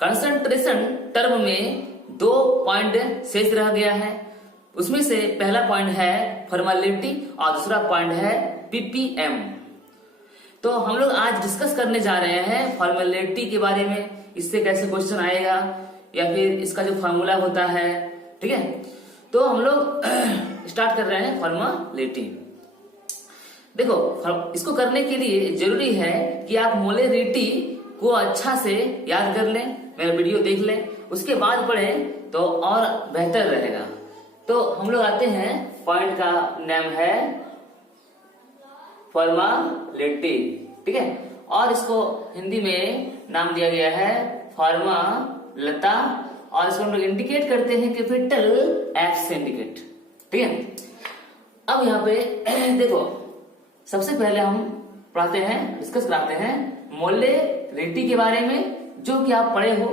Concentration term में 2 point शेष रह गया है। उसमें से पहला पॉइंट है फॉर्मेलिटी और दूसरा पॉइंट है पीपीएम। तो हम लोग आज डिस्कस करने जा रहे हैं फॉर्मेलिटी के बारे में, इससे कैसे क्वेश्चन आएगा या फिर इसका जो फॉर्मूला होता है। ठीक है, तो हम लोग स्टार्ट कर रहे हैं फॉर्मेलिटी। देखो, इसको करने के लिए जरूरी है कि आप मोलरिटी को अच्छा से याद कर लें, मेरा वीडियो देख लें, उसके बाद पढ़ें तो और बेहतर रहेगा। तो हम लोग आते हैं, पॉइंट का नाम है फॉर्मेलिटी। ठीक है, और इसको हिंदी में नाम दिया गया है फॉर्मूला, और इसको हम लोग इंडिकेट करते हैं कैपिटल एफ से इंडिकेट। ठीक है, अब यहाँ पे देखो, सबसे पहले हम पढ़ाते हैं, डिस्कस कराते हैं मोलरिटी के बारे में, जो कि आप पढ़े हो।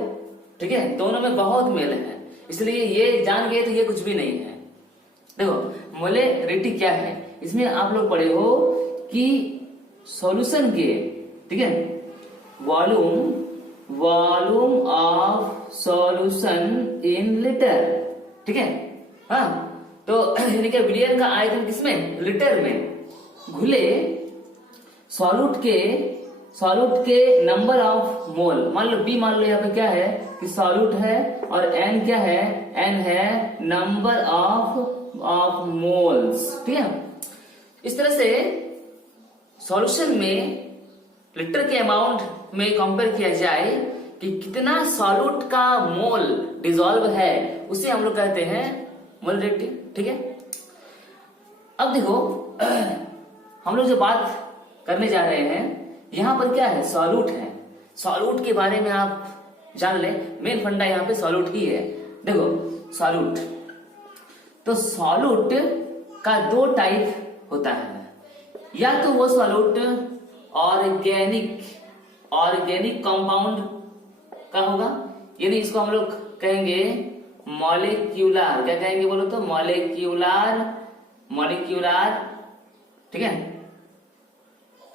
ठीक है, दोनों में बहुत मेल है, इसलिए ये जान गए तो ये कुछ भी नहीं है। देखो, मोलरिटी क्या है, इसमें आप लोग पढ़े हो कि सॉल्यूशन के, ठीक है, volume of solution in litre. ठीक है, हाँ, तो यानी कि विलयन का आयतन किसमें, लीटर में, घुले सॉल्यूट के नंबर ऑफ मोल। मान लो बी, मान लो यहाँ पे क्या है कि सॉल्यूट है, और एन क्या है, एन है नंबर ऑफ मोल्स। ठीक है, इस तरह से सॉल्यूशन में लीटर के अमाउंट में कंपेयर किया जाए कि कितना सॉल्यूट का मोल डिसॉल्व है, उसे हम लोग कहते हैं मोलरिटी। ठीक है, अब देखो, हम लोग जो बात करने जा रहे हैं यहां पर क्या है, सॉल्यूट है। सॉल्यूट के बारे में आप जान ले, मेन फंडा यहां पे सॉल्यूट ही है। देखो, सॉल्यूट, तो सॉल्यूट का 2 टाइप होता है, या तो वो सॉल्यूट ऑर्गेनिक कंपाउंड का होगा, यानी इसको हम लोग कहेंगे मॉलिक्यूलर। क्या कहेंगे बोलो तो, मॉलिक्यूलर, ठीक है,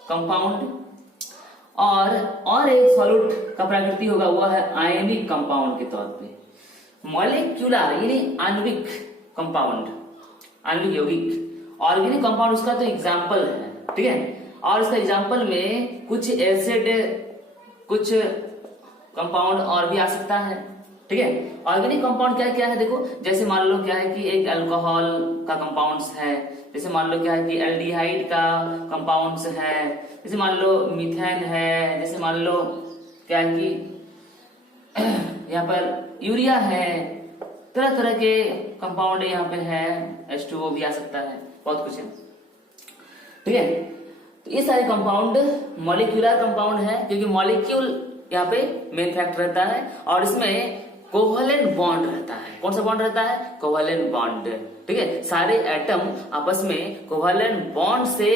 कंपाउंड। और एक सॉल्यूट का प्रकृति होगा, वो है आयनिक कंपाउंड के तौर पे। मॉलिक्यूलर यानी आणविक कंपाउंड, आणविक यौगिक। ऑर्गेनिक कंपाउंड उसका तो एग्जाम्पल है। ठीक है, और इसका एग्जाम्पल में कुछ एसिड, कुछ कंपाउंड और भी आ सकता है। ठीक है, ऑर्गेनिक कंपाउंड क्या क्या है, देखो, जैसे मान लो क्या है कि एक अल्कोहल का कंपाउंड्स है, जैसे मान लो क्या है कि एल्डिहाइड का कंपाउंड्स है, जैसे मान लो मीथेन है, जैसे मान लो क्या है कि यहाँ पर यूरिया है, तरह तरह के कंपाउंड यहाँ पे है, H2O भी आ सकता है, बहुत कुछ है। ठीक है, तो ये सारे कंपाउंड मॉलिक्यूलर कंपाउंड है, क्योंकि मॉलिक्यूल यहाँ पे मेन फैक्ट रहता है, और इसमें कोवेलेंट बॉन्ड रहता है। कौन सा बॉन्ड रहता है, कोवेलेंट बॉन्ड। ठीक है, सारे एटम आपस में कोवेलेंट बॉन्ड से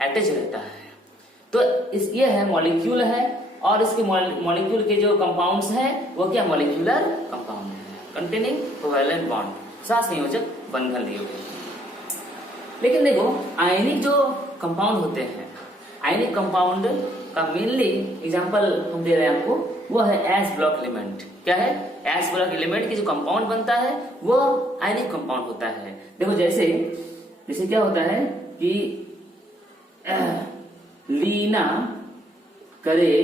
अटैच रहता है। तो ये है मॉलिक्यूल है, और इसके मॉलिक्यूल के जो कंपाउंड्स हैं वो क्या, मॉलिक्यूलर कंपाउंड है, कंटेनिंग कोवेलेंट बॉन्ड, सहसंयोजक बंधन लिए हुए। लेकिन देखो, आयनिक जो कंपाउंड होते हैं, आयनिक कंपाउंड का मेनली एग्जांपल हम दे रहे हैं आपको, वो है एस ब्लॉक एलिमेंट। क्या है, एस ब्लॉक एलिमेंट की जो कंपाउंड बनता है वो आयनिक कंपाउंड होता है। देखो, जैसे क्या होता है कि लीना करे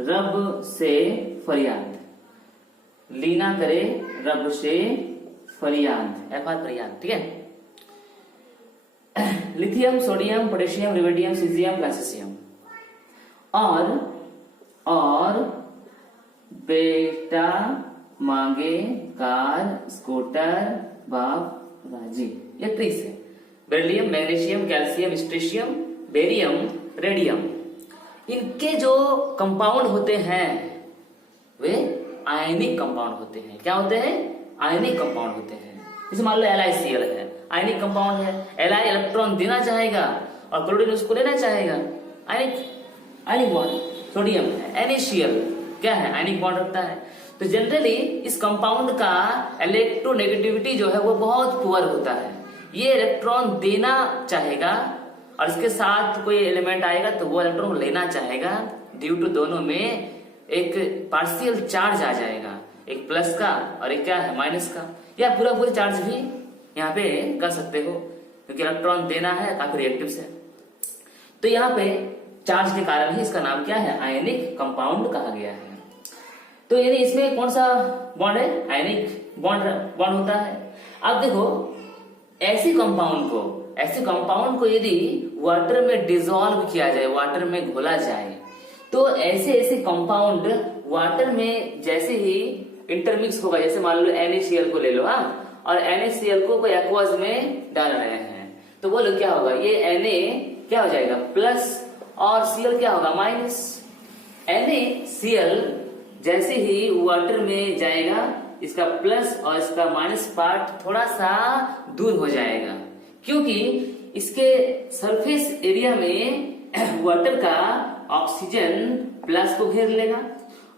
रब से फरियाद, लीना करे रब से फरियाद, फरियाद। ठीक है, lithium, sodium, potassium, rubidium, caesium, potassium, और बेटा मांगे कार, स्कूटर, बाप राजी, ये 30 है। Beryllium, magnesium, calcium, strontium, barium, radium, इनके जो कंपाउंड होते हैं वे आयनिक कंपाउंड होते हैं। क्या होते हैं, आयनिक कंपाउंड होते हैं। जैसे मान लो LiCl है, आयनिक कंपाउंड है। Li इलेक्ट्रॉन देना चाहेगा और क्लोरीन उसको लेना चाहेगा, आयनिक बॉन्ड। सोडियम है, NaCl, क्या है, आयनिक बॉन्ड रखता है। तो जनरली इस कंपाउंड का इलेक्ट्रोनेगेटिविटी जो है वो बहुत पुअर होता है। ये इलेक्ट्रॉन देना चाहेगा और इसके साथ कोई एलिमेंट आएगा तो वो इलेक्ट्रॉन लेना चाहेगा, ड्यू टू दोनों में एक पार्शियल चार्ज आ जाएगा, एक प्लस का और एक क्या है माइनस का, या पूरा पूरा चार्ज भी यहाँ पे कर सकते हो क्योंकि इलेक्ट्रॉन देना है, काफी रिएक्टिव से। तो यहाँ पे चार्ज के कारण ही इसका नाम क्या है, आयनिक कंपाउंड कहा गया है। तो यानी इसमें कौन सा बॉन्ड है, आयनिक बॉन्ड होता है। अब देखो ऐसे कंपाउंड को यदि वाटर में डिसॉल्व किया जाए, वाटर में घोला जाए, तो ऐसे कंपाउंड वाटर में जैसे ही इंटरमिक्स होगा, जैसे मान लो NaCl को ले लो, हाँ, और NaCl को कोई एक्वस में डाल रहे हैं, तो बोलो क्या होगा, ये Na क्या हो जाएगा प्लस और Cl क्या होगा माइनस। NaCl जैसे ही वाटर में जाएगा, इसका प्लस और इसका माइनस पार्ट थोड़ा सा दूर हो जाएगा, क्योंकि इसके सरफेस एरिया में वाटर का ऑक्सीजन प्लस को घेर लेगा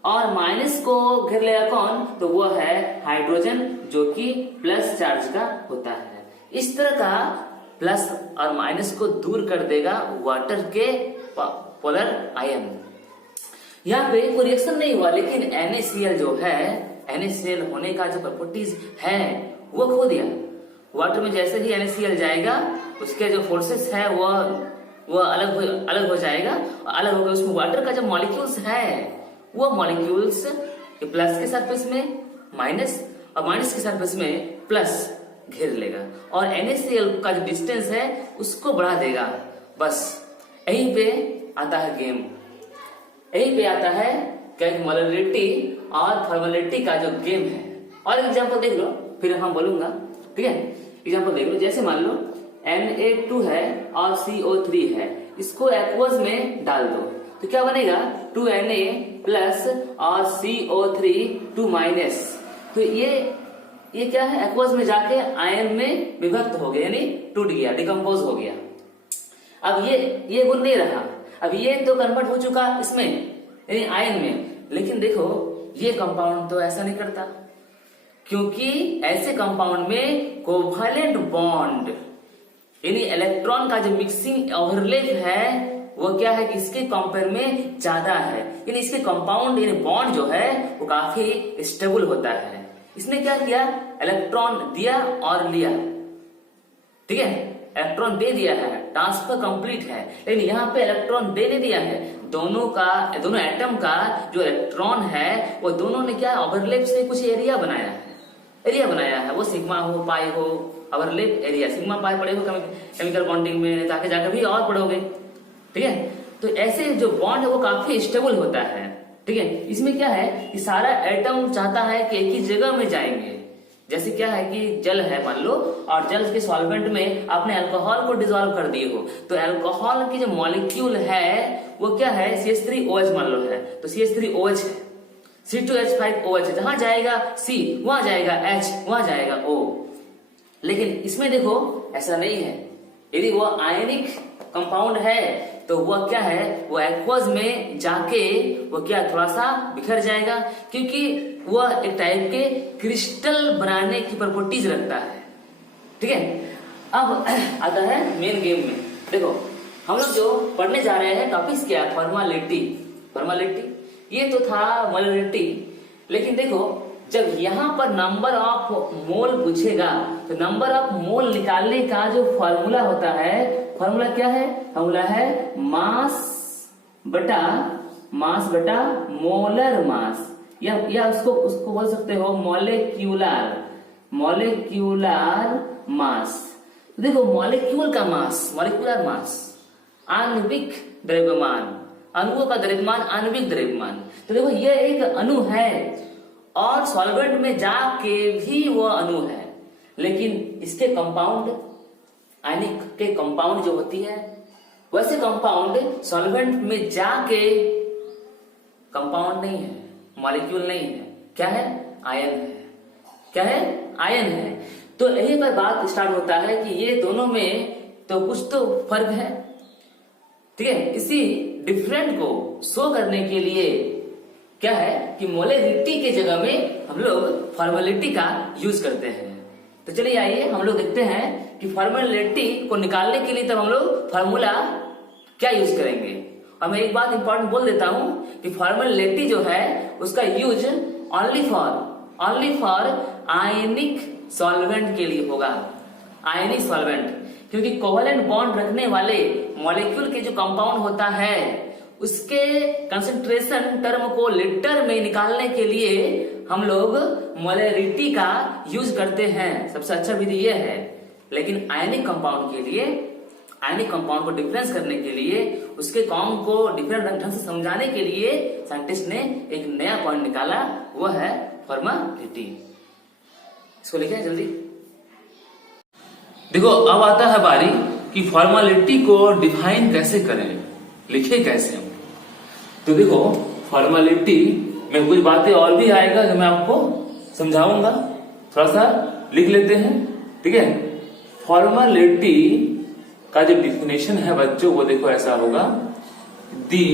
और माइनस को घेर लेगा कौन, तो वो है हाइड्रोजन, जो कि प्लस चार्ज का होता है। इस तरह का प्लस और माइनस को दूर कर देगा वाटर के पोलर आयन। यहाँ पे कोई रिएक्शन नहीं हुआ, लेकिन NaCl जो है, NaCl होने का जो प्रॉपर्टीज है वो खो दिया। वाटर में जैसे ही NaCl जाएगा, उसके जो फोर्सेस है वो अलग हो जाएगा, और अलग होकर उसमें वाटर का जो मॉलिक्यूल्स है वो मॉलिक्यूल्स प्लस के सरफेस में माइनस और माइनस के सरफेस में प्लस घेर लेगा, और NaCl का जो डिस्टेंस है उसको बढ़ा देगा। बस यहीं पे आता है गेम, यहीं पे आता है क्या, मोलरिटी और फॉर्मेलिटी का जो गेम है। और एग्जांपल देख लो, फिर हम बोलूंगा, ठीक है। एग्जांपल देख लो, जैसे मान लो Na2 है और CO3 है, इसको एक्वस में डाल दो तो क्या बनेगा 2Na प्लस और CO3 2 माइनस। तो ये क्या है, एक्वस में जाके आयन में विभक्त हो गया, यानी टूट गया, डिकम्पोज हो गया। अब ये गुण नहीं रहा, अब ये तो कन्वर्ट हो चुका इसमें यानी आयन में। लेकिन देखो ये कंपाउंड तो ऐसा नहीं करता, क्योंकि ऐसे कंपाउंड में कोवैलेंट बॉन्ड यानी इलेक्ट्रॉन का जो मिक्सिंग ओवरलैप है वो क्या है कि इसके कंपेयर में ज्यादा है, यानी इसके कंपाउंड यानी बॉन्ड जो है वो काफी स्टेबल होता है। इसने क्या किया, इलेक्ट्रॉन दिया और लिया, ठीक है, इलेक्ट्रॉन दे दिया है, ट्रांसफर कंप्लीट है। लेकिन यहाँ पे इलेक्ट्रॉन दे दिया है, दोनों एटम का जो इलेक्ट्रॉन है वो दोनों ने क्या ओवरलैप से कुछ एरिया बनाया है, वो सिग्मा हो पाई हो, ओवरलैप एरिया सिग्मा पाई पढ़े हो केमिकल बॉन्डिंग में, जाके भी और पढ़ोगे, ठीक है। तो ऐसे जो बॉन्ड है वो काफी स्टेबल होता है, ठीक है। इसमें क्या है कि सारा एटम चाहता है कि एक ही जगह में जाएंगे। जैसे क्या है कि जल है मान लो, और जल के सॉल्वेंट में आपने अल्कोहल को डिसॉल्व कर दिए हो, तो अल्कोहल की जो मॉलिक्यूल है वो क्या है CH3OH मान लो है, तो CH3OH है, C2H5OH है, जहां जाएगा C वहां जाएगा H, वहां जाएगा O। लेकिन इसमें देखो ऐसा नहीं है, यदि वो आयनिक कंपाउंड है तो वह क्या है, वो एक्वस में जाके वो क्या थोड़ा सा बिखर जाएगा, क्योंकि वह एक टाइप के क्रिस्टल बनाने की प्रॉपर्टीज रखता है, ठीक है। अब आता है मेन गेम में। देखो हम लोग जो पढ़ने जा रहे हैं टॉपिक्स क्या, फॉर्मेलिटी, ये तो था मोलरिटी। लेकिन देखो जब यहाँ पर नंबर ऑफ मोल पूछेगा तो नंबर ऑफ मोल निकालने का जो फॉर्मूला होता है, फॉर्मूला क्या है, फॉर्मूला है मास बटा मोलर मास, या उसको बोल सकते हो मॉलिक्यूलर मास। तो देखो मॉलिक्यूलर मास आणविक द्रव्यमान, अणुओं का द्रव्यमान आणविक द्रव्यमान। तो देखो ये एक अणु है और सॉल्वेंट में जाके भी वो अणु है, लेकिन इसके कंपाउंड आयनिक के कंपाउंड जो होती है, वैसे कंपाउंड सॉल्वेंट में जाके कंपाउंड नहीं है, मॉलिक्यूल नहीं है, क्या है, आयन है, क्या है, आयन है। तो यही पर बात स्टार्ट होता है कि ये दोनों में तो कुछ तो फर्क है, ठीक है। इसी डिफरेंट को शो करने के लिए क्या है कि मोलरिटी के जगह में हम लोग फॉर्मेलिटी का यूज करते हैं। तो चलिए आइए हम लोग देखते हैं कि फॉर्मेलिटी को निकालने के लिए तब हम लोग फार्मूला क्या यूज करेंगे, अब मैं एक बात इंपॉर्टेंट बोल देता हूं कि फॉर्मेलिटी जो है उसका use only for ionic solvent के लिए होगा, आयनिक सॉल्वेंट, क्योंकि कोवेलेंट बॉन्ड रखने वाले मॉलिक्यूल के जो कंपाउंड होता है उसके कंसंट्रेशन टर्म को लीटर में निकालने के लिए हम लोग मोलैरिटी का यूज करते हैं, सबसे अच्छा विधि यह है। लेकिन आयनिक कंपाउंड के लिए, आयनिक कंपाउंड को डिफरेंस करने के लिए, उसके कॉम को डिफरेंट ढंग से समझाने के लिए साइंटिस्ट ने एक नया पॉइंट निकाला, वो है फॉर्मेलिटी। इसको लिखे जल्दी। देखो अब आता है बारी कि फॉर्मेलिटी को डिफाइन कैसे करें, लिखे कैसे हम। तो देखो फॉर्मेलिटी में कुछ बातें और भी आएगा जो मैं आपको समझाऊंगा, थोड़ा सा लिख लेते हैं, ठीक है। फॉर्मेलिटी का जो डिफिनेशन है बच्चों वो देखो ऐसा होगा, the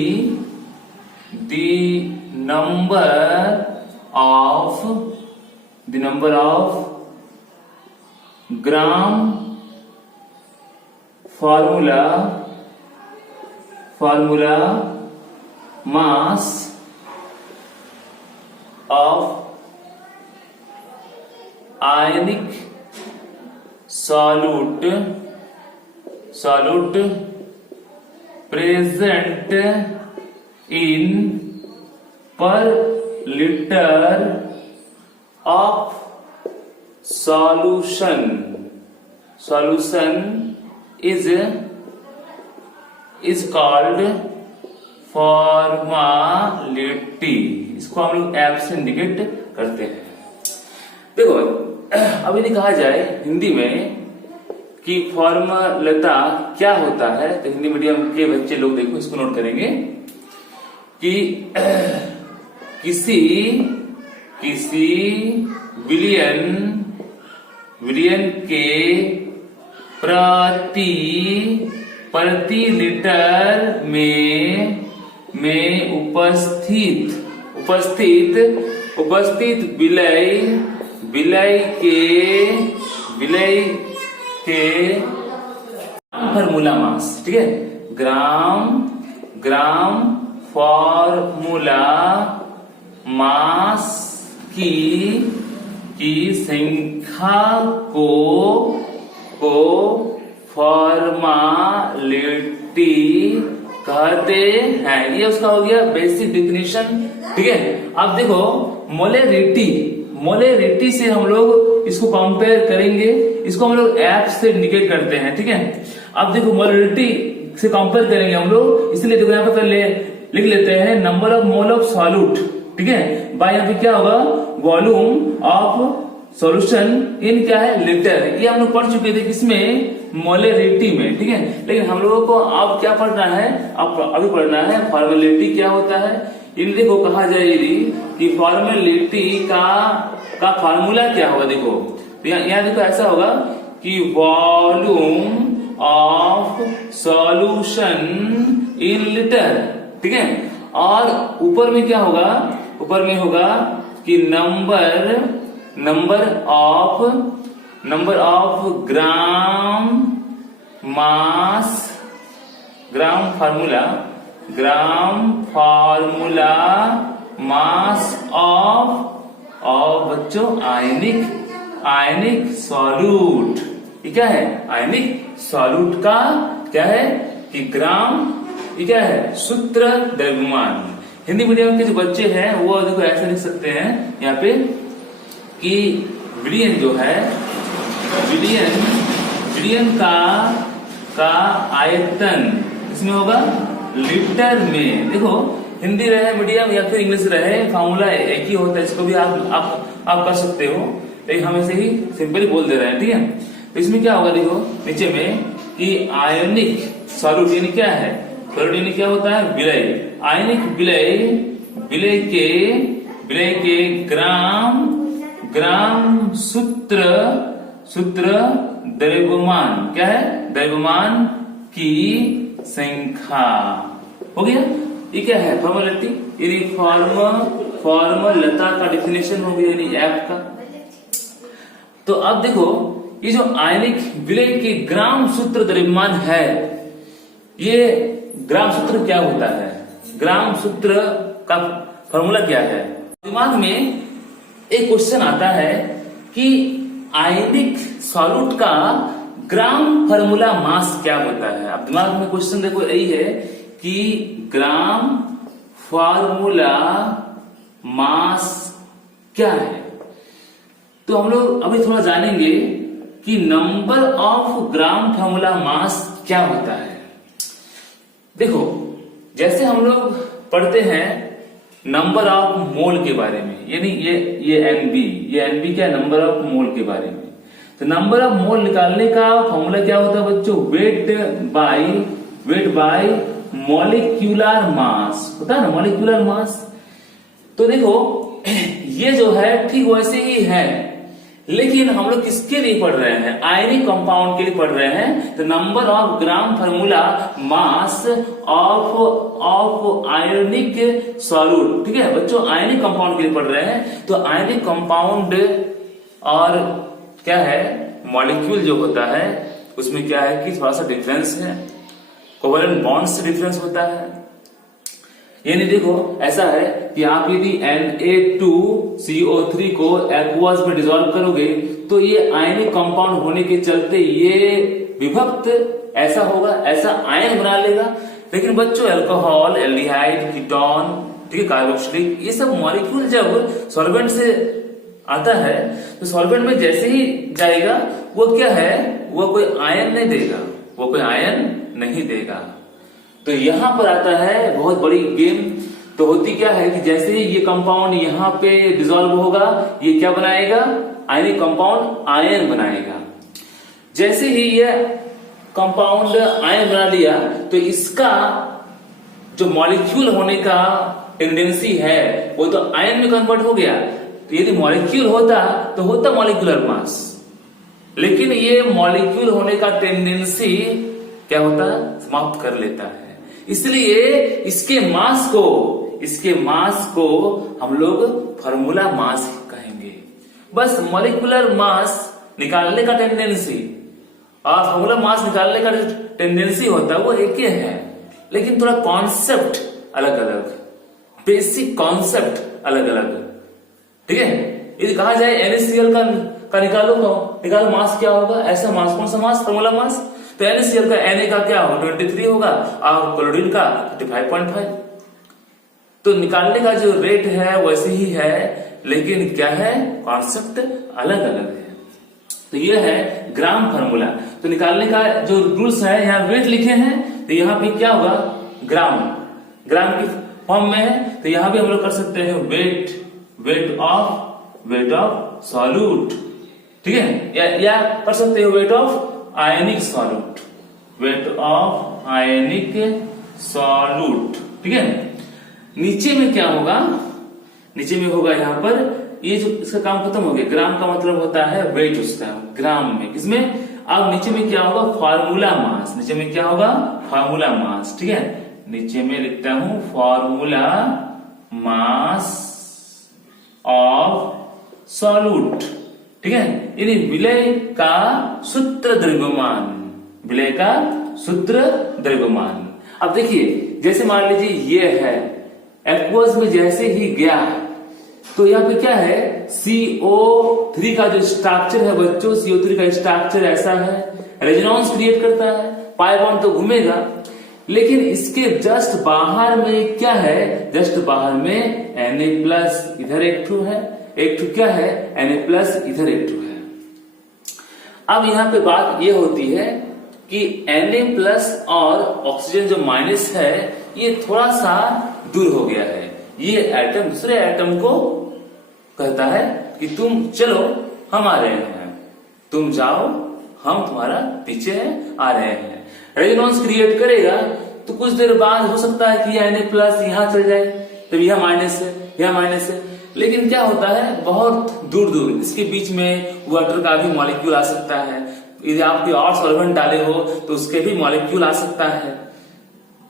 number of gram formula mass of ionic solute present in per liter of solution is called formality. इसको हम लोग एप से इंडिकेट करते हैं। देखो अब यदि कहा जाए हिंदी में कि फॉर्मलता क्या होता है, तो हिंदी मीडियम के बच्चे लोग देखो इसको नोट करेंगे कि किसी विलियन के प्रति लीटर में उपस्थित विलय के फार्मूला मास, ठीक है, ग्राम फार्मूला मास की संख्या को फॉर्मेलिटी कहते हैं। ये उसका हो गया बेसिक डिफिनेशन, ठीक है। अब देखो मोलैरिटी से हम लोग इसको कंपेयर करेंगे, इसको हम लोग एप से इंडिकेट करते हैं, ठीक है। अब देखो मोलैरिटी से कंपेयर करेंगे हम लोग, इसलिए देखो यहाँ पे पहले लिख लेते हैं number of mole of solute, ठीक है, बाय यहाँ पे क्या होगा वॉल्यूम ऑफ सॉल्यूशन इन क्या है लीटर। ये हम लोग पढ़ चुके थे किसमें, मोलैरिटी में, ठीक है। लेकिन हम लोगों को अब क्या पढ़ना है, अब अभी पढ़ना है फॉर्मेलिटी क्या होता है। इन देखो कहा जाए कि फॉर्मेलिटी का फार्मूला क्या होगा, देखो तो यहाँ देखो ऐसा होगा कि volume of solution in litre, ठीक है। और ऊपर में क्या होगा, ऊपर में होगा कि number of gram formula mass of बच्चों आयनिक सॉल्यूट। ये क्या है, आयनिक सॉल्यूट का क्या है कि ग्राम, ये क्या है सूत्र द्रव्यमान। हिंदी मीडियम के जो बच्चे हैं वो देखो ऐसे लिख सकते हैं यहाँ पे कि विलियन जो है, विलियन का आयतन इसमें होगा लीटर में। देखो हिंदी रहे मीडियम या फिर इंग्लिश रहे, फार्मूला एक ही होता है, इसको भी आप कर सकते हो, लेकिन हम ऐसे ही सिंपली बोल दे रहे हैं, ठीक है। तो इसमें क्या होगा देखो नीचे में कि आयनिक सॉल्यूट यानी क्या है, सॉल्यूट यानी क्या होता है विलय, आयनिक विलय के ग्राम सूत्र द्रव्यमान, क्या है द्रव्यमान की संख्या। हो गया, ये क्या है फॉर्मेलिटी, यानी फॉर्मलता का डिफिनेशन हो गया, यानी एफ का। तो अब देखो ये जो आयनिक विलय के ग्राम सूत्र द्रव्यमान है, ये ग्राम सूत्र क्या होता है, ग्राम सूत्र का फॉर्मूला क्या है। दिमाग में एक क्वेश्चन आता है कि आयनिक सॉल्यूट का ग्राम फार्मूला मास क्या होता है। अब दिमाग में क्वेश्चन देखो यही है कि ग्राम फार्मूला मास क्या है। तो हम लोग अभी थोड़ा जानेंगे कि नंबर ऑफ ग्राम फार्मूला मास क्या होता है। देखो जैसे हम लोग पढ़ते हैं नंबर ऑफ मोल के बारे में, यानी ये एनबी क्या, नंबर ऑफ मोल के बारे में। तो नंबर ऑफ मोल निकालने का फॉर्मूला क्या होता है बच्चों, वेट बाय मॉलिक्यूलर मास होता है ना, मॉलिक्यूलर मास। तो देखो ये जो है ठीक वैसे ही है, लेकिन हम लोग किसके लिए पढ़ रहे हैं, आयनिक कंपाउंड के लिए पढ़ रहे हैं। तो number of gram formula mass of ionic solute, ठीक है बच्चों, आयनिक कंपाउंड के लिए पढ़ रहे हैं। तो आयनिक कंपाउंड और क्या है मॉलिक्यूल जो होता है उसमें क्या है कि थोड़ा सा डिफरेंस है, कोवेलेंट बॉन्ड से डिफरेंस होता है। यानी देखो ऐसा है कि आप यदि Na2CO3 को एक्वस में डिसॉल्व करोगे तो ये आयनिक कंपाउंड होने के चलते ये विभक्त ऐसा होगा, ऐसा आयन बना लेगा। लेकिन बच्चों अल्कोहल, एल्डिहाइड, कीटोन, ठीक है, कार्बोक्सिलिक, ये सब मॉलिक्यूल जब सॉल्वेंट से आता है तो सॉल्वेंट में जैसे ही जाएगा वो क्या है, वो कोई आयन नहीं देगा, वो कोई आयन नहीं देगा। तो यहां पर आता है बहुत बड़ी गेम। तो होती क्या है कि जैसे ही ये कंपाउंड यहाँ पे डिसॉल्व होगा ये क्या बनाएगा, आयनिक कंपाउंड आयन बनाएगा। जैसे ही ये कंपाउंड आयन बना लिया तो इसका जो मॉलिक्यूल होने का टेंडेंसी है वो तो आयन में कन्वर्ट हो गया। तो यदि मॉलिक्यूल होता तो होता मॉलिक्यूलर मास, लेकिन ये मॉलिक्यूल होने का टेंडेंसी क्या होता है, समाप्त कर लेता है। इसलिए इसके मास को हम लोग फार्मूला मास कहेंगे। बस मॉलिक्यूलर मास निकालने का टेंडेंसी और फार्मूला मास निकालने का टेंडेंसी होता है वो एक ही है, लेकिन थोड़ा कॉन्सेप्ट अलग अलग, बेसिक कॉन्सेप्ट अलग अलग, ठीक है। यदि कहा जाए NaCl का निकालो मास क्या होगा, ऐसा मास, कौन सा मास, फार्मूला मास। तो NaCl का Na का क्या होगा 23 होगा और क्लोरीन का 35.5। तो निकालने का जो रेट है वैसे ही है, लेकिन क्या है कॉन्सेप्ट अलग अलग है। तो ये है ग्राम फार्मूला। तो निकालने का जो रूल्स है, यहाँ वेट लिखे हैं तो यहाँ पे क्या होगा, ग्राम की फॉर्म में है। तो यहाँ भी हम लोग कर सकते हैं वेट ऑफ सॉल्यूट, ठीक है, या कर सकते हो weight of ionic solute, weight of ionic solute, ठीक है। नीचे में क्या होगा, नीचे में होगा यहाँ पर ये जो इसका काम खत्म हो गया। ग्राम का मतलब होता है वेट उसका, ग्राम में किसमें। अब नीचे में क्या होगा, फार्मूला मास। नीचे में क्या होगा, फार्मूला मास, ठीक है। नीचे में लिखता हूं फार्मूला मास ऑफ सॉल्यूट, ठीक है। यानी विलय का सूत्र द्रव्यमान, विलय का सूत्र द्रव्यमान। अब देखिए जैसे मान लीजिए ये है एक्वस में जैसे ही गया तो यहाँ पे क्या है, CO3 का जो स्ट्रक्चर है बच्चों, CO3 का स्ट्रक्चर ऐसा है, रेजोनेंस क्रिएट करता है, पाई बॉन्ड तो घूमेगा, लेकिन इसके जस्ट बाहर में क्या है, जस्ट बाहर में Na+ इधर एक टू है, एक टू क्या है Na+ इधर एक टू है। अब यहाँ पे बात ये होती है कि Na+ और ऑक्सीजन जो माइनस है ये थोड़ा सा दूर हो गया है। ये एटम दूसरे एटम को कहता है कि तुम चलो हम आ रहे हैं, तुम जाओ हम तुम्हारा पीछे आ रहे हैं। रेजोनेंस क्रिएट करेगा तो कुछ देर बाद हो सकता है कि Na+ यहाँ चल जाए, तब यह माइनस है, यह माइनस है। लेकिन क्या होता है, बहुत दूर दूर इसके बीच में वाटर का भी मॉलिक्यूल आ सकता है। यदि आप कोई और सॉल्वेंट डाले हो तो उसके भी मॉलिक्यूल आ सकता है,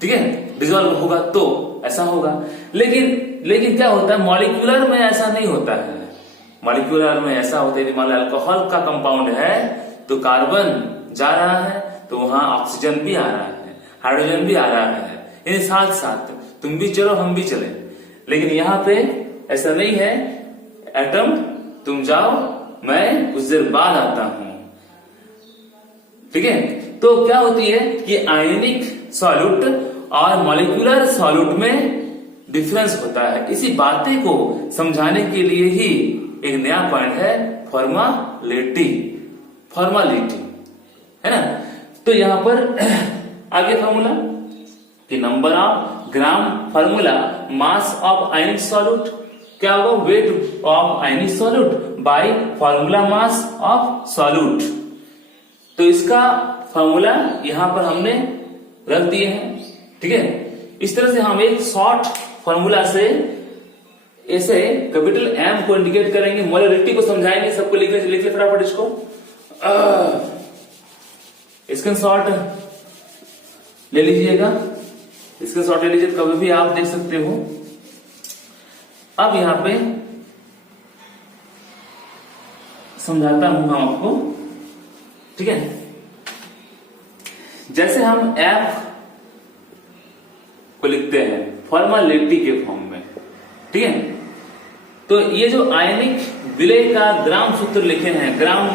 ठीक है, डिसॉल्व होगा तो ऐसा होगा। लेकिन क्या होता है, मॉलिक्यूलर में ऐसा नहीं होता है। मॉलिक्यूलर में ऐसा होता है, मान लो अल्कोहल का कंपाउंड है तो कार्बन जा रहा है तो वहां ऑक्सीजन भी आ रहा है, हाइड्रोजन भी आ रहा है, यानी साथ साथ तुम भी चलो हम भी चले। लेकिन यहाँ पे ऐसा नहीं है, एटम तुम जाओ मैं कुछ देर बाद आता हूं। ठीक है, तो क्या होती है कि आयनिक सॉल्यूट और मॉलिक्यूलर सॉल्यूट में डिफरेंस होता है। इसी बातें को समझाने के लिए ही एक नया पॉइंट है फॉर्मालिटी, फॉर्मालिटी है ना। तो यहां पर आगे फॉर्मूला कि number of gram formula mass of ionic solute, क्या होगा weight of ionic solute by formula mass of solute. तो इसका फॉर्मूला यहां पर हमने रख दिए हैं। ठीक है, इस तरह से हम एक शॉर्ट फॉर्मूला से ऐसे कैपिटल एम को इंडिकेट करेंगे, मोलरिटी को समझाएंगे। सबको लिख ले फटाफट इसको, स्क्रीनशॉट ले लीजिएगा, स्क्रीनशॉट ले लीजिए, कभी भी आप देख सकते हो। अब यहां पे समझाता हूं मैं आपको। ठीक है, जैसे हम एफ को लिखते हैं फॉर्मालिटी के फॉर्म में, ठीक है, तो ये जो आयनिक विलय का ग्राम सूत्र लिखे हैं, ग्राम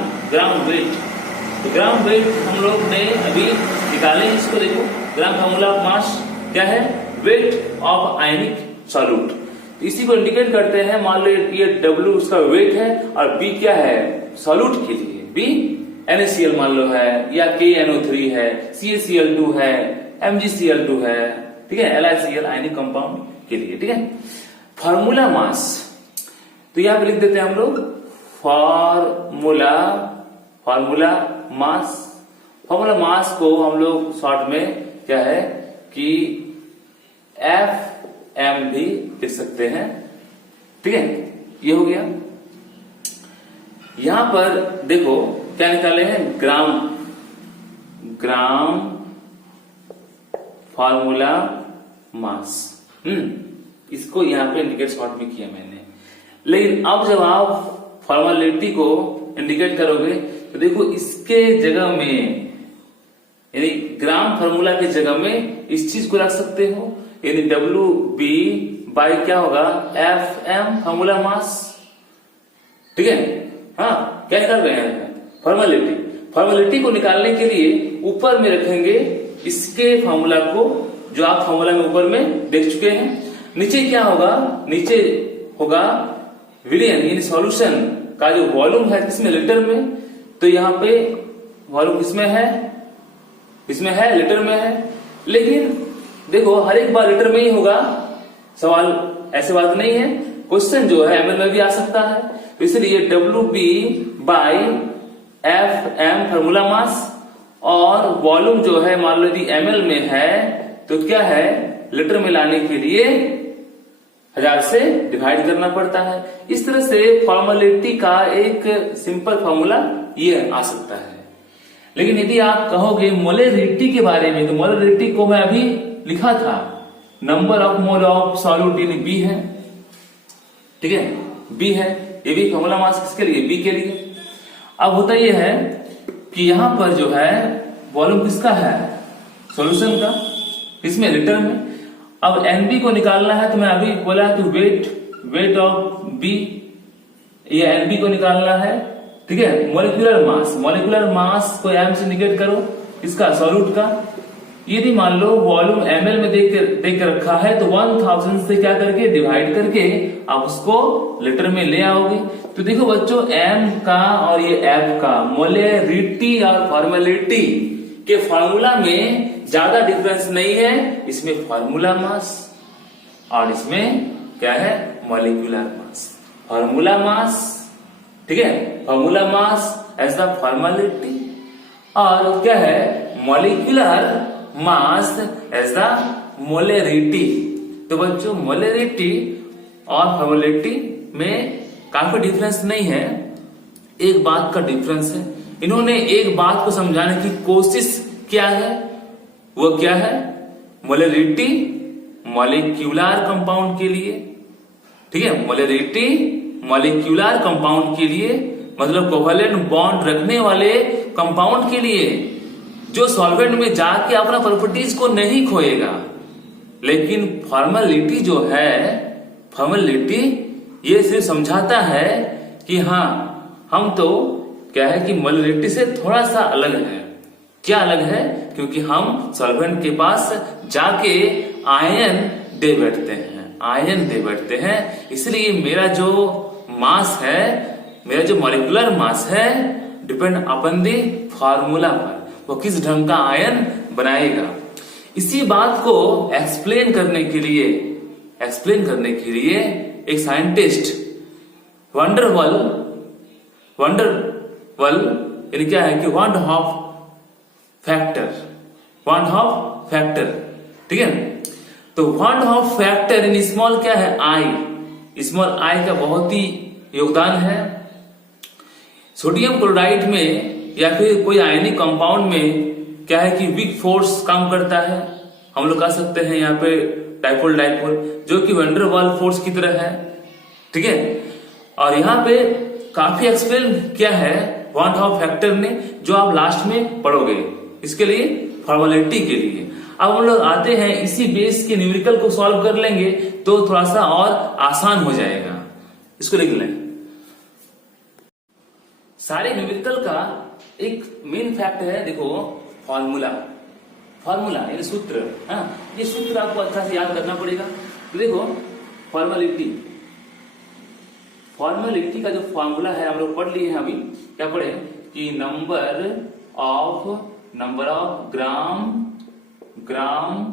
वेट, तो ग्राम वेट हम लोग ने अभी निकाले। इसको देखो, ग्राम फॉर्मूला ऑफ मास क्या है, वेट ऑफ आयनिक सॉल्यूट। तो इसी को इंडिकेट करते हैं। मान लो ये W उसका वेट है और B क्या है सॉल्यूट के लिए, B NaCl मान लो है, या KNO3 है, CaCl2 है, MgCl2 है, ठीक है, LiCl आयनिक कंपाउंड के लिए। ठीक है, फार्मूला मास, तो यहां पे लिख देते हैं हम लोग फार्मूला मास को हम लोग शॉर्ट में क्या है कि FM भी लिख सकते हैं। ठीक है, ये हो गया। यहां पर देखो क्या निकाले हैं, ग्राम फार्मूला मास। इसको यहां पे इंडिकेट शॉर्ट में किया मैंने। लेकिन अब जब आप फॉर्मालिटी को इंडिकेट करोगे तो देखो इसके जगह में, यानी ग्राम फार्मूला के जगह में इस चीज को रख सकते हो, यानी WB बाय क्या होगा FM फार्मूला मास। ठीक है, हाँ क्या निकाल रहे हैं फॉर्मालिटी को निकालने के लिए ऊपर में रखेंगे इसके फार्मूला को, जो आप फार्मूला में ऊपर में देख चुके हैं। नीचे क्या होगा, नीचे होगा विलयन यानी सॉल्यूशन का जो वॉल्यूम है किसमें, लीटर में। तो यहाँ पे वॉल्यूम किसमें है, इसमें है लीटर में है। लेकिन देखो हर एक बार लीटर में ही होगा सवाल, ऐसी बात नहीं है। क्वेश्चन जो है ml में भी आ सकता है। तो इसलिए WB by FM formula mass, और वॉल्यूम जो है मान लो यदि ml में है तो क्या है लीटर में लाने के लिए 1000 से डिवाइड करना पड़ता है। इस तरह से फॉर्मालिटी का एक सिंपल फॉर्मूला ये आ सकता है। लेकिन यदि आप कहोगे मोलरिटी के बारे में, तो मोलरिटी को मैं अभी लिखा था, number of mole of solute यानी B है। ठीक है, B है, ये भी फॉर्मूला मास किसके लिए, B के लिए। अब होता यह है कि यहां पर जो है वॉल्यूम किसका है, सॉल्यूशन का, इसमें लीटर में। अब NB को निकालना है, तो मैं अभी बोला कि वेट ऑफ B, ये NB को निकालना है। ठीक है, मोलिकुलर मास को M से इंडिकेट करो, इसका सॉल्यूट का। यदि मान लो वॉल्यूम ml में देख के रखा है तो 1000 से क्या करके डिवाइड करके आप उसको लीटर में ले आओगे। तो देखो बच्चों, M का और ये F का मोलरिटी और फॉर्मालिटी के फार्मूला में ज्यादा डिफरेंस नहीं है। इसमें फार्मूला मास और इसमें क्या है मॉलिक्यूलर मास। फार्मूला मास, ठीक है, formula mass as the formality, और क्या है molecular mass as the molarity. तो बच्चों मोलरिटी और फॉर्मालिटी में काफी डिफरेंस नहीं है, एक बात का डिफरेंस है। इन्होंने एक बात को समझाने की कोशिश किया है, वो क्या है, मोलरिटी मॉलिक्यूलर कंपाउंड के लिए। ठीक है, मोलरिटी मॉलिक्यूलर कंपाउंड के लिए, मतलब कोवेलेंट बॉन्ड रखने वाले कंपाउंड के लिए, जो सॉल्वेंट में जाके अपना प्रॉपर्टीज को नहीं खोएगा। लेकिन फॉर्मेलिटी जो है, फॉर्मेलिटी ये सिर्फ समझाता है कि हाँ हम तो क्या है कि मोलरिटी से थोड़ा सा अलग है। क्या अलग है? क्योंकि हम सॉल्वेंट के पास जाके आयन दे बैठते हैं, आयन दे बैठते हैं। इसलिए मेरा जो मास है, मेरा जो मॉलिक्यूलर मास है, डिपेंड अपॉन द फार्मूला पर, वो किस ढंग का आयन बनाएगा। इसी बात को एक्सप्लेन करने के लिए एक साइंटिस्ट वंडरवल यानी क्या है कि वन हाफ फैक्टर, ठीक है। तो one half factor in small क्या है? आई। स्मॉल आई का बहुत ही योगदान है। सोडियम क्लोराइड में या फिर कोई आयनिक कंपाउंड में क्या है कि वीक फोर्स काम करता है। हम लोग कह सकते हैं यहाँ पे डाइपोल जो कि वंडरवॉल फोर्स की तरह है, ठीक है। और यहाँ पे काफी एक्सप्लेन किया है वन हाफ फैक्टर ने, जो आप लास्ट में पढ़ोगे, इसके लिए फॉर्मेलिटी के लिए। अब हम लोग आते हैं इसी बेस के न्यूमेरिकल को सॉल्व कर लेंगे तो थोड़ा सा और आसान हो जाएगा। इसको लिख लें। सारे न्यूमेरिकल का एक मेन फैक्ट है, देखो फॉर्मूला यानी सूत्र। हाँ, ये सूत्र आपको अच्छा से याद करना पड़ेगा। तो देखो फॉर्मेलिटी का जो फॉर्मूला है हम लोग पढ़ लिए हैं अभी। क्या पढ़े कि number of gram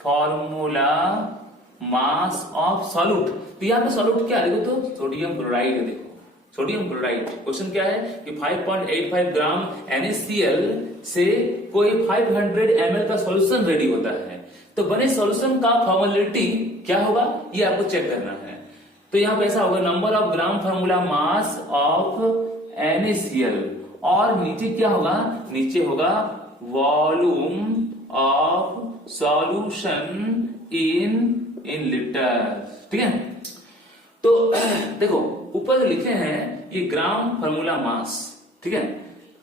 formula mass of solute. तो यहाँ पे सॉल्यूट क्या है? देखो तो सोडियम क्लोराइड है। देखो सोडियम क्लोराइड, क्वेश्चन क्या है कि 5.85 ग्राम NaCl से कोई 500 ml का सॉल्यूशन रेडी होता है। तो बने सॉल्यूशन का फॉर्मेलिटी क्या होगा, ये आपको चेक करना है। तो यहाँ पे ऐसा होगा number of gram formula mass of NaCl, और नीचे क्या होगा? नीचे होगा volume of solution in litre, ठीक है। तो देखो ऊपर लिखे हैं ये ग्राम फॉर्मूला मास, ठीक है।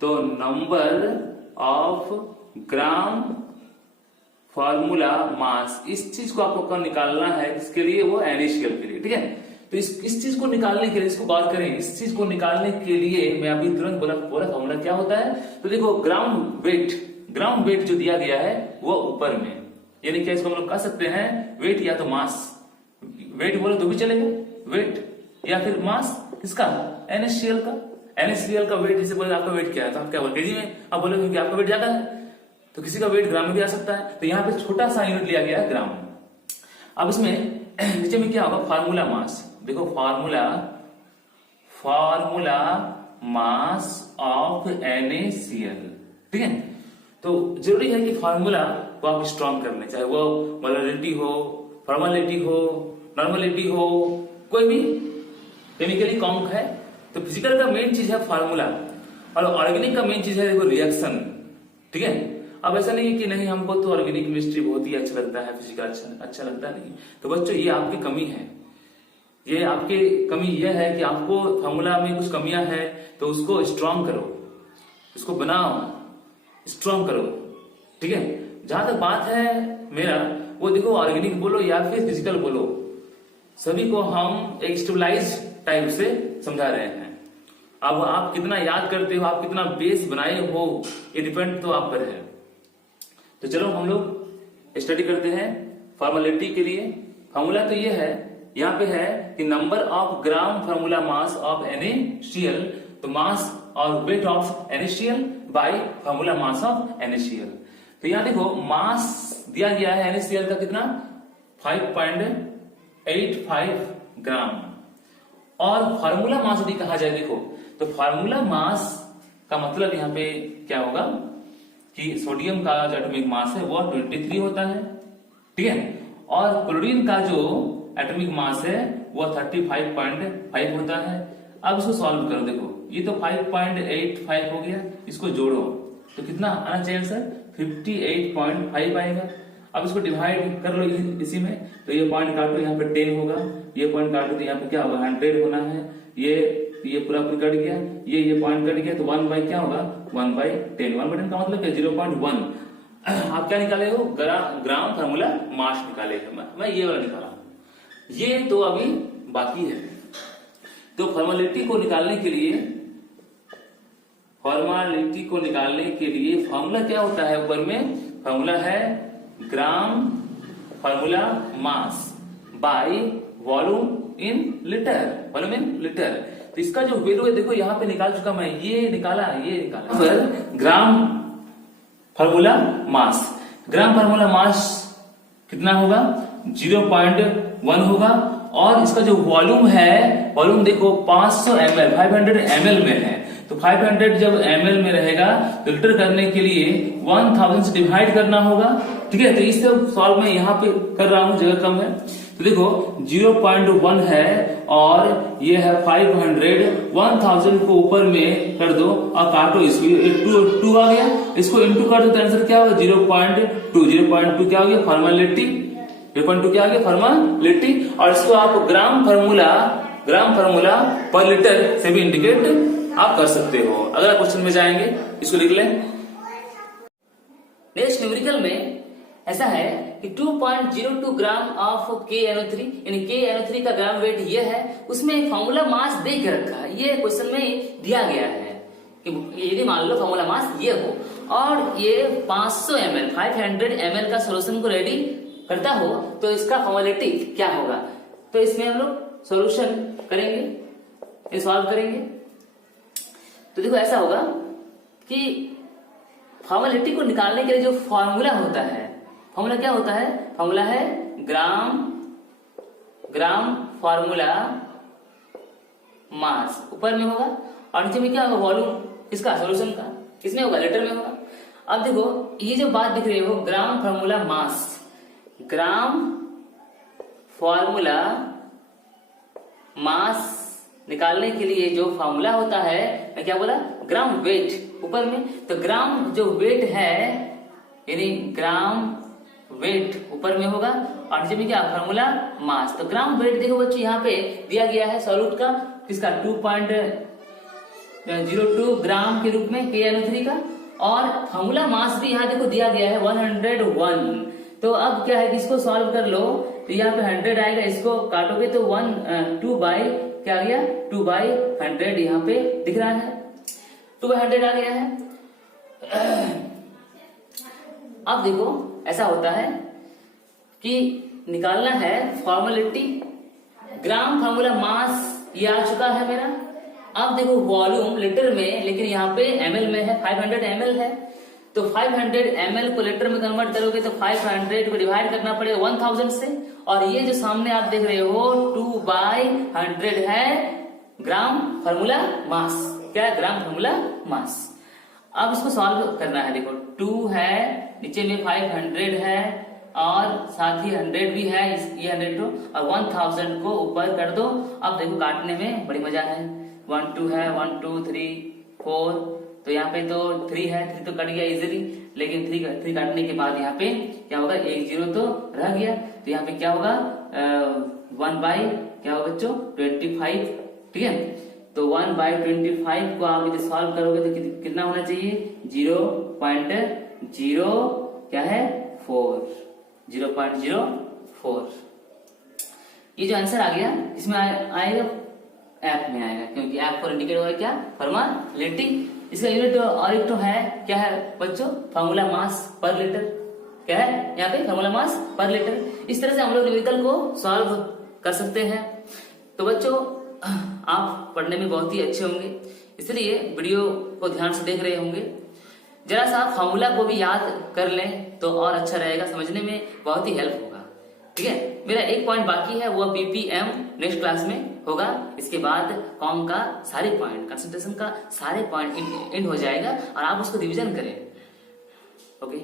तो number of gram formula mass, इस चीज को आपको कब निकालना है, इसके लिए वो NaCl के लिए, ठीक है। तो इस चीज को निकालने के लिए, इसको गौर करें, इस चीज को निकालने के लिए मैं अभी तुरंत बोला पूरा फॉर्मूला क्या होता है। तो देखो ग्राउंड वेट जो दिया गया है वो ऊपर में, यानी क्या इसको हम लोग कह सकते हैं वेट या तो मास। वेट बोलो तो भी चलेगा, वेट या फिर मास किसका? NaCl का। NaCl का वेट, जैसे बोले आपका वेट क्या है तो आप क्या बोल केजी में आप बोलोगे कि आपका वेट ज्यादा है, तो किसी का वेट ग्राम में भी आ सकता है। तो यहाँ पे छोटा सा यूनिट लिया गया है ग्राम। अब इसमें नीचे में क्या होगा? Formula mass. देखो फार्मूला मास ऑफ NaCl, ठीक है। तो जरूरी है कि फार्मूला को आप स्ट्रॉन्ग कर लें, चाहे वो मोलरिटी हो, फॉर्मेलिटी हो, नॉर्मलिटी हो, कोई भी केमिकली कॉम्प है। तो फिजिकल का मेन चीज है फार्मूला, और ऑर्गेनिक का मेन चीज है देखो रिएक्शन, ठीक है। अब ऐसा नहीं है कि नहीं हमको तो ऑर्गेनिक केमिस्ट्री बहुत ही अच्छा लगता है, फिजिकल अच्छा लगता नहीं। तो बच्चों ये आपकी कमी है, ये आपकी कमी यह है कि आपको फार्मूला में कुछ कमियां हैं, तो उसको स्ट्रॉन्ग करो, उसको बनाओ, स्ट्रॉन्ग करो, ठीक है। जहां तक बात है मेरा, वो देखो ऑर्गेनिक बोलो या फिर फिजिकल बोलो, सभी को हम एक स्टेबलाइज टाइप से समझा रहे हैं। अब आप कितना याद करते हो, आप कितना बेस बनाए हो, ये डिपेंड तो आप पर है। तो चलो हम लोग स्टडी करते हैं फॉर्मेलिटी के लिए। फॉर्मूला तो ये है, यहाँ पे है कि number of gram formula mass of NaCl, तो मास और weight of NaCl by formula mass of NaCl। तो यहाँ देखो मास दिया गया है NaCl का कितना? 5.85 ग्राम। और फार्मूला मास यदि कहा जाए, देखो तो फार्मूला मास का मतलब यहाँ पे क्या होगा कि सोडियम का जो एटॉमिक मास है वो 23 होता है, ठीक है। और क्लोरीन का जो एटॉमिक मास है वो 35.5 होता है। अब इसको सॉल्व करो, देखो ये तो 5.85 हो गया, इसको जोड़ो तो कितना आना चाहिए आंसर? 58.5 आएगा। अब इसको डिवाइड कर लो इसी में, तो ये पॉइंट काटो, यहाँ पे 10 होगा, ये पॉइंट काटो तो यहाँ पे क्या होगा? 100 होना है। ये पूरा कट गया, ये पॉइंट कट गया, तो 1 बाई क्या होगा? 1/10। 1/10 का मतलब क्या? 0.1। आप क्या निकाले हो, ग्राम फार्मूला मास निकाले हो। मैं ये वाला निकाला हूं, ये तो अभी बाकी है। तो फॉर्मेलिटी को निकालने के लिए फॉर्मूला क्या होता है, ऊपर में फॉर्मूला है gram formula mass by volume in litre. तो इसका जो वैल्यू है देखो यहाँ पे निकाल चुका मैं, ये निकाला। ग्राम फार्मूला मास कितना होगा, 0.1 होगा। और इसका जो वॉल्यूम है, वॉल्यूम देखो 500 ml 500 ml में है। तो 500 जब ml में रहेगा तो लीटर करने के लिए 1000 से डिवाइड करना होगा, ठीक है। तो इस सॉल्व में यहाँ पे कर रहा हूँ, जगह कम है। तो देखो 0.1 है और ये है 500, 1000 को ऊपर में कर दो और काटो, इसको 2 आ गया, इसको इनटू कर दो तो आंसर क्या होगा 0.2 क्या हो गया फॉर्मेलिटी, 0.2 क्या आ गया फॉर्मेलिटी। और इसको आप ग्राम फार्मूला पर लीटर से भी इंडिकेट आप कर सकते हो। अगर आप क्वेश्चन में जाएंगे इसको लिख लें। नेक्स्ट न्यूमेरिकल में ऐसा है कि 2.02 ग्राम ऑफ KNO3, यानी KNO3 का ग्राम वेट ये है, उसमें फार्मूला मास दे के रखा है, ये क्वेश्चन में दिया गया है कि यदि मान लो फार्मूला मास ये हो और ये 500 ml का सोल्यूशन को रेडी करता हो तो इसका फॉर्मेलिटी क्या होगा। तो इसमें हम लोग सॉल्यूशन करेंगे, सॉल्व करेंगे। तो देखो ऐसा होगा कि फॉर्मेलिटी को निकालने के लिए जो फॉर्मूला होता है, फॉर्मूला क्या होता है, फॉर्मूला है ग्राम फार्मूला मास, ऊपर में होगा और नीचे में क्या होगा वॉल्यूम इसका सोल्यूशन का, किसमें होगा लीटर में होगा। अब देखो ये जो बात दिख रही है वो ग्राम फार्मूला मास निकालने के लिए जो फार्मूला होता है, मैं क्या बोला, ग्राम वेट ऊपर में। तो ग्राम जो वेट है यानी ग्राम वेट ऊपर में होगा और नीचे में क्या फार्मूला मास। तो ग्राम वेट देखो बच्चों यहाँ पे दिया गया है सॉल्यूट का, किसका 2.02 ग्राम के रूप में KNO3 का, और फार्मूला मास भी यहाँ देखो दिया गया है 101। तो अब क्या है कि इसको सॉल्व कर लो तो यहाँ पे 100 आएगा, इसको काटोगे तो 2/100 यहाँ पे दिख रहा है, 2/100 आ गया है। अब देखो ऐसा होता है कि निकालना है फॉर्मेलिटी, ग्राम फार्मूला मास ये आ चुका है मेरा। अब देखो वॉल्यूम लीटर में, लेकिन यहाँ पे ml में है, 500 ml है। तो 500 ml को लीटर में कन्वर्ट करोगे तो 500 को डिवाइड करना पड़ेगा 1000 से, और ये जो सामने आप देख रहे हो 2/100 है ग्राम फार्मूला मास। क्या है, ग्राम फार्मूला मास। अब इसको सॉल्व करना है। देखो 2 है, नीचे में 500 है और साथ ही 100 भी है, ये 100 और 1000 को ऊपर कर दो। अब देखो काटने में बड़ी मजा है, 1 2 है, 1 2 3 4, तो यहाँ पे तो 3 है, 3 तो कट गया इजीली, लेकिन 3 काटने के बाद यहाँ पे क्या होगा, 1 0 तो रह गया। तो यहाँ पे क्या होगा 1 बाई क्या होगा बच्चों 25, ठीक है। तो 1/25 को आप यदि सॉल्व करोगे तो कितना होना चाहिए 0.0 क्या है 4, 0.04। ये जो आंसर आ गया इसमें आएगा ऐप में आएगा, क्योंकि ऐप पर इंडिकेट होगा क्या फॉर्मेलिटी। इसका यूनिट और एक तो है क्या है बच्चों फार्मूला मास पर लीटर, क्या है यहाँ पे फार्मूला मास पर लीटर। इस तरह से हम लोग न्यूमेरिकल को सॉल्व कर सकते हैं। तो बच्चों आप पढ़ने में बहुत ही अच्छे होंगे, इसलिए वीडियो को ध्यान से देख रहे होंगे। जरा सा फार्मूला को भी याद कर लें तो और अच्छा रहेगा, समझने में बहुत ही हेल्प होगा, ठीक है। मेरा एक पॉइंट बाकी है, वो PPM नेक्स्ट क्लास में होगा। इसके बाद कॉम का सारे पॉइंट, कंसंट्रेशन का सारे पॉइंट एंड हो जाएगा और आप उसको रिवीजन करें, ओके।